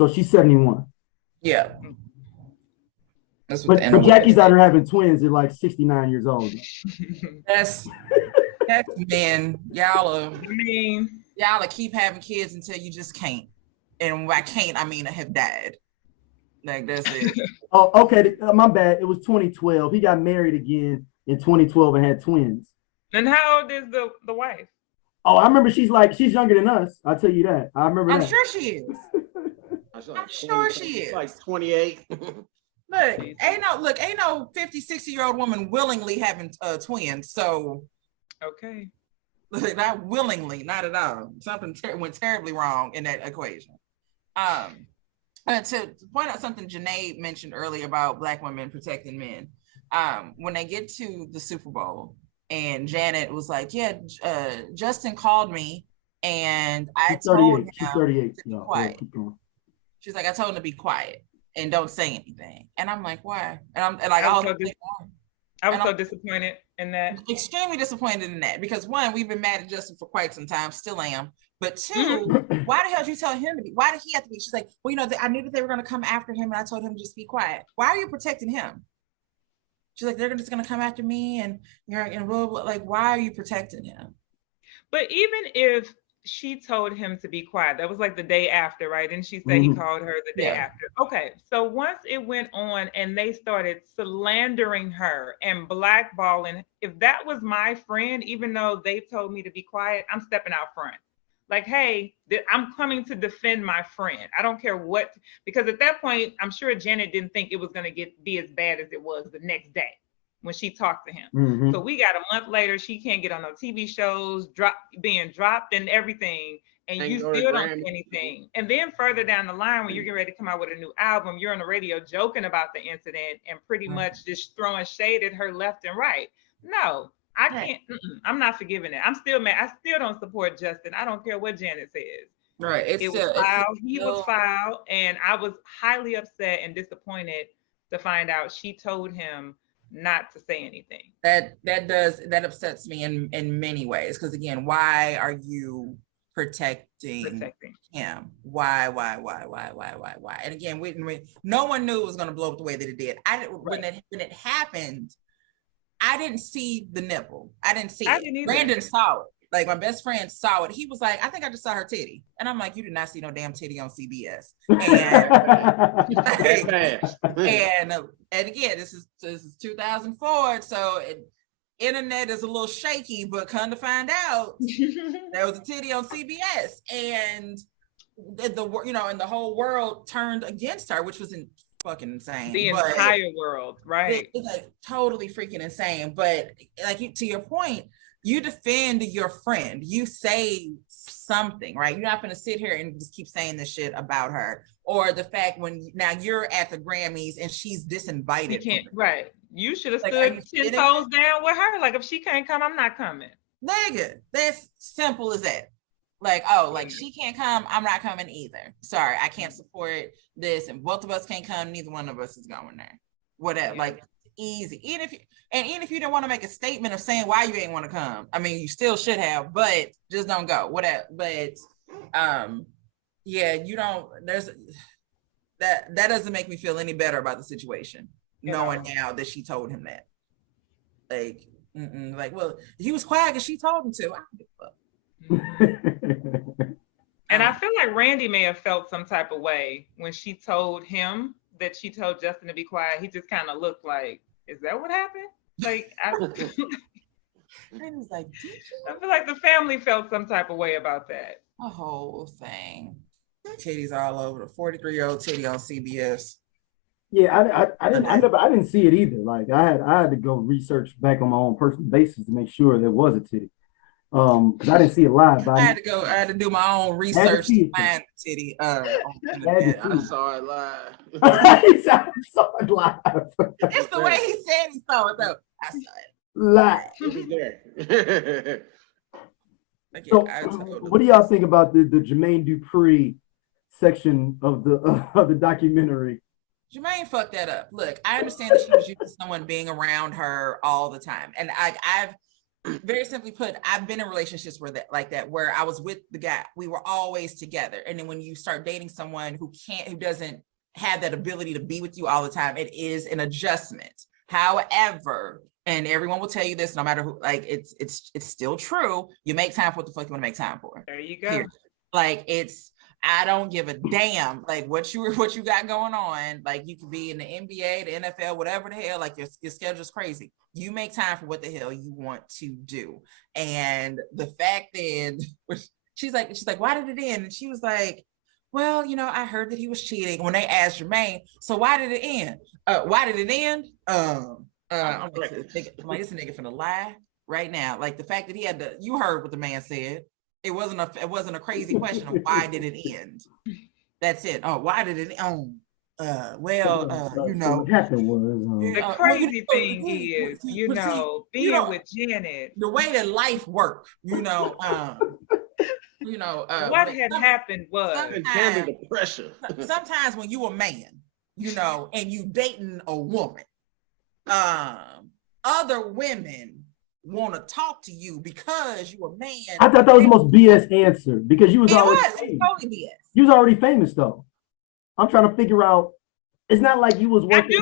So she's 71. Yeah. That's what but Jackie's out here having twins at like 69 years old. That's men. Y'all keep having kids until you just can't. And by can't, I mean I have died. Like that's it. Oh, okay. My bad. It was 2012. He got married again in 2012 and had twins. And how old is the wife? Oh, I remember she's younger than us. I'll tell you that. I remember I'm that. sure she is. I'm sure she is. Like 28. Ain't no 50, 60-year-old woman willingly having twins. So okay. Not willingly, not at all. Something went terribly wrong in that equation. And to point out something Janee mentioned earlier about Black women protecting men. When they get to the Super Bowl and Janet was like, yeah, Justin called me and I told him she's 38. to be quiet. She's like, I told him to be quiet and don't say anything. And I'm like, why? And I was so disappointed in that. Extremely disappointed in that because one, we've been mad at Justin for quite some time, still am. But two, why the hell did you tell him to be? Why did he have to be? She's like, well, I knew that they were going to come after him and I told him to just be quiet. Why are you protecting him? She's like, they're just going to come after me and you're blah, blah, blah. Like, why are you protecting him? But even if she told him to be quiet, that was like the day after, right? And she said he called her the day after. Okay, so once it went on and they started slandering her and blackballing, if that was my friend, even though they told me to be quiet, I'm stepping out front. Like, hey, I'm coming to defend my friend. I don't care what, because at that point, I'm sure Janet didn't think it was going to be as bad as it was the next day when she talked to him. So we got a month later, she can't get on no TV shows, being dropped and everything, and you still don't do anything. And then further down the line, when you're getting ready to come out with a new album, you're on the radio joking about the incident and pretty much just throwing shade at her left and right. No. I can't. I'm not forgiving it. I'm still mad. I still don't support Justin. I don't care what Janet says. Right. It was foul. He was foul, and I was highly upset and disappointed to find out she told him not to say anything. That upsets me in many ways. Because again, why are you protecting him? Why? And again, no one knew it was going to blow up the way that it did. When it happened. I didn't see the nipple. I didn't see it. Brandon saw it. Like my best friend saw it. He was like, I think I just saw her titty. And I'm like, you did not see no damn titty on CBS. And again, this is 2004. So internet is a little shaky, but come to find out there was a titty on CBS. And the whole world turned against her, which was fucking insane. The entire world, right? It's like totally freaking insane. But like to your point, you defend your friend. You say something, right? You're not going to sit here and just keep saying this shit about her. Or the fact when now you're at the Grammys and she's disinvited. You can't, right? You should have stood 10 toes down with her. Like if she can't come, I'm not coming. Nigga, that's simple as that. Like, she can't come, I'm not coming either. Sorry, I can't support this, and both of us can't come, neither one of us is going there. Whatever, like easy. Even if you didn't want to make a statement of saying why you ain't want to come, I mean, you still should have, but just don't go. Whatever. But you don't. There's that doesn't make me feel any better about the situation, knowing now that she told him that. Like, well, he was quiet because she told him to. I don't give a fuck. And I feel like Randy may have felt some type of way when she told him that she told Justin to be quiet. He just kind of looked like, is that what happened? Like, Randy's like, did you? I feel like the family felt some type of way about that. The whole thing. Titties all over. The 43-year-old titty on CBS. Yeah, I didn't see it either. Like I had to go research back on my own personal basis to make sure there was a titty. Because I didn't see it live. I had to do my own research to find the titty. I saw it live. I saw it live. It's the way he said he saw it though. I saw it live. It was there. So, what do y'all think about the Jermaine Dupri section of the documentary? Jermaine fucked that up. Look, I understand that she was used to someone being around her all the time, and very simply put, I've been in relationships where where I was with the guy, we were always together. And then when you start dating someone who doesn't have that ability to be with you all the time, it is an adjustment. However, and everyone will tell you this, no matter who, like, it's still true. You make time for what the fuck you want to make time for. There you go. Period. Like, I don't give a damn like what you got going on. Like, you could be in the NBA, the NFL, whatever the hell, like your schedule's crazy. You make time for what the hell you want to do. And the fact that she's like, why did it end? And she was like, well, I heard that he was cheating. When they asked Jermaine, so why did it end? Why did it end? I'm like, this nigga finna lie right now. Like, the fact that you heard what the man said. It wasn't a crazy question of why did it end. That's it. Oh, why did it end? What happened was the crazy thing is, being with Janet. The way that life worked, what had happened was the pressure. Sometimes when you a man, and you dating a woman, other women want to talk to you because you're a man. I thought that was the most BS answer because you was already totally BS. You was already famous though. I'm trying to figure out. It's not like you was working.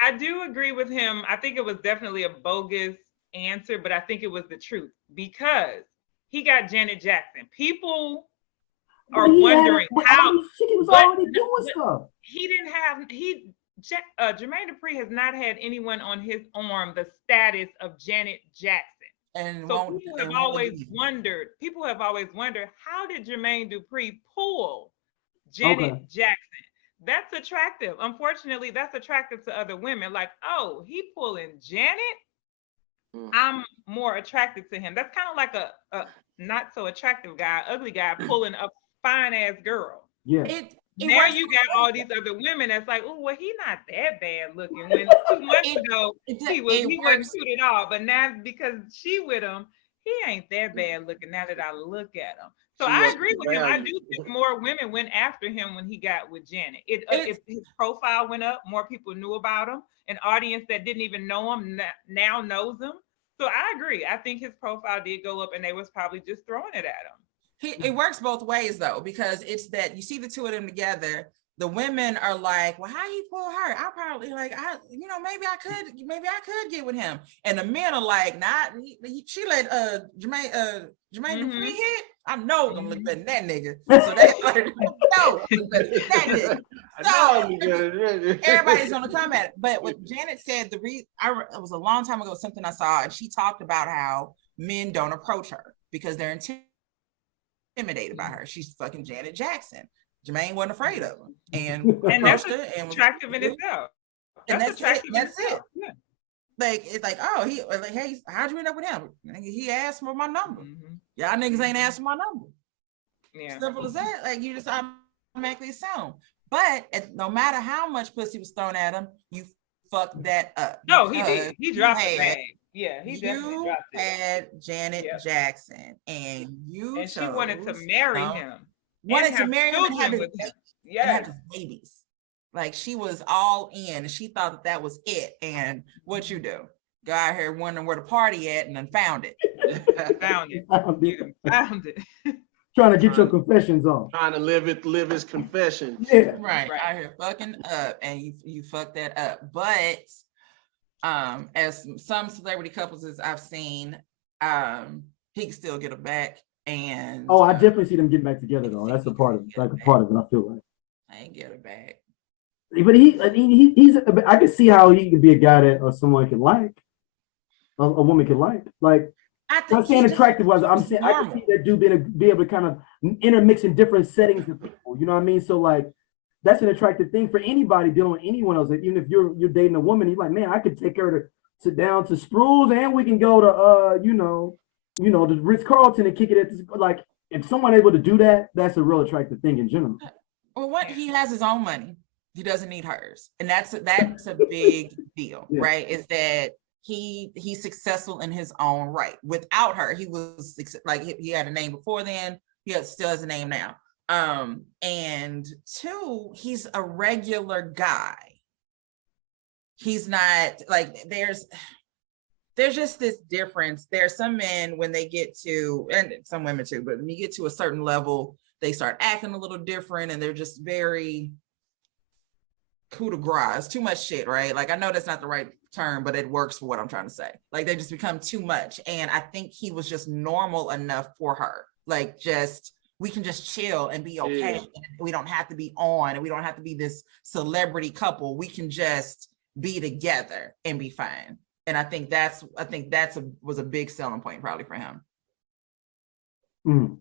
I do agree with him. I think it was definitely a bogus answer, but I think it was the truth because he got Janet Jackson. People are wondering how he was already doing stuff. He didn't have Jermaine Dupri has not had anyone on his arm the status of Janet Jackson. And so people have always wondered, how did Jermaine Dupri pull Janet Jackson? That's attractive. Unfortunately, that's attractive to other women. Like, oh, he pulling Janet? I'm more attracted to him. That's kind of like a not so attractive guy, ugly guy pulling a fine ass girl. Yeah. Now you got all these other women that's like, oh, well, he's not that bad looking. When 2 months ago, he wasn't cute at all. But now because she with him, he ain't that bad looking now that I look at him. So I agree with him. I do think more women went after him when he got with Janet. His profile went up, more people knew about him. An audience that didn't even know him now knows him. So I agree. I think his profile did go up and they was probably just throwing it at him. It works both ways though, because it's that you see the two of them together. The women are like, well, how he pull her? I probably maybe I could get with him. And the men are like, nah, she let Jermaine Dupri hit. I know I'm looking better than that nigga. So they like, no, that nigga. So everybody's gonna come at it. But what Janet said, it was a long time ago, something I saw, and she talked about how men don't approach her because they're intimidated by her. She's fucking Janet Jackson. Jermaine wasn't afraid of him, and that's attractive in itself. And that's it. Yeah. Like it's like, oh, he like, hey, how'd you end up with him? He asked for my number. Y'all niggas ain't asked for my number. Yeah, simple as that. Like you just automatically assume. But no matter how much pussy was thrown at him, you fucked that up. No, he did. He dropped the bag. Yeah, he definitely dropped it. You had Janet Jackson, and she wanted to marry him. Wanted to marry him and have his babies. Like she was all in, and she thought that was it. And what you do? Go out here wondering where the party at, and then found it. Found it. Trying to get your confessions on. Trying to live his confession. Yeah. Right. Out here fucking up, and you fucked that up. But as some celebrity couples as I've seen, he can still get her back. And I definitely see them getting back together though. That's a part of it. Like a part of it. I feel like. I ain't get her back. But he's. I can see how he could be a guy that someone can like, a woman can like. Like I'm saying attractive was. I'm saying I can see that dude be able to kind of intermix in different settings of people. You know what I mean? So like, that's an attractive thing for anybody dealing with anyone else. Like, even if you're dating a woman, you're like, man, I could take her to sit down to Spruce, and we can go to the Ritz-Carlton and kick it at this. Like, if someone able to do that, that's a real attractive thing in general. Well, he has his own money. He doesn't need hers. And that's a big deal, right? Is that he's successful in his own right. Without her, he was like, he had a name before then. He still has a name now. And two, he's a regular guy. He's not like, there's there's just this difference. There are some men when they get to, and some women too, but when you get to a certain level, they start acting a little different and they're just very coup de grace, too much shit, right? Like, I know that's not the right term, but it works for what I'm trying to say. Like, they just become too much. And I think he was just normal enough for her. Like, just, we can just chill and be okay. Yeah. And we don't have to be on, and we don't have to be this celebrity couple. We can just be together and be fine. And I think was a big selling point probably for him. Mm.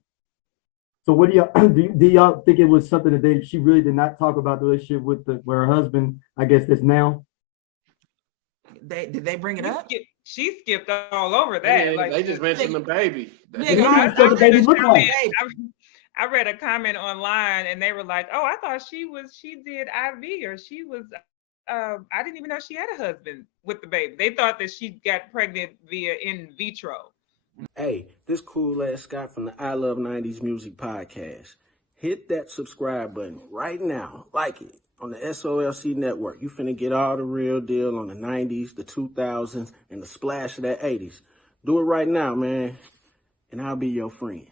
So what do y'all do y'all think it was something that she really did not talk about the relationship with her husband, I guess that's now? Did they bring it up? She skipped all over that. Yeah, like they just mentioned the baby. What the baby looked like. I read a comment online and they were like, "Oh, I thought she did IV, or she was I didn't even know she had a husband with the baby." They thought that she got pregnant via in vitro. Hey, this cool ass Scott from the I Love 90s Music Podcast. Hit that subscribe button right now. Like it on the SOLC Network. You finna get all the real deal on the 90s, the 2000s, and the splash of that 80s. Do it right now, man, and I'll be your friend.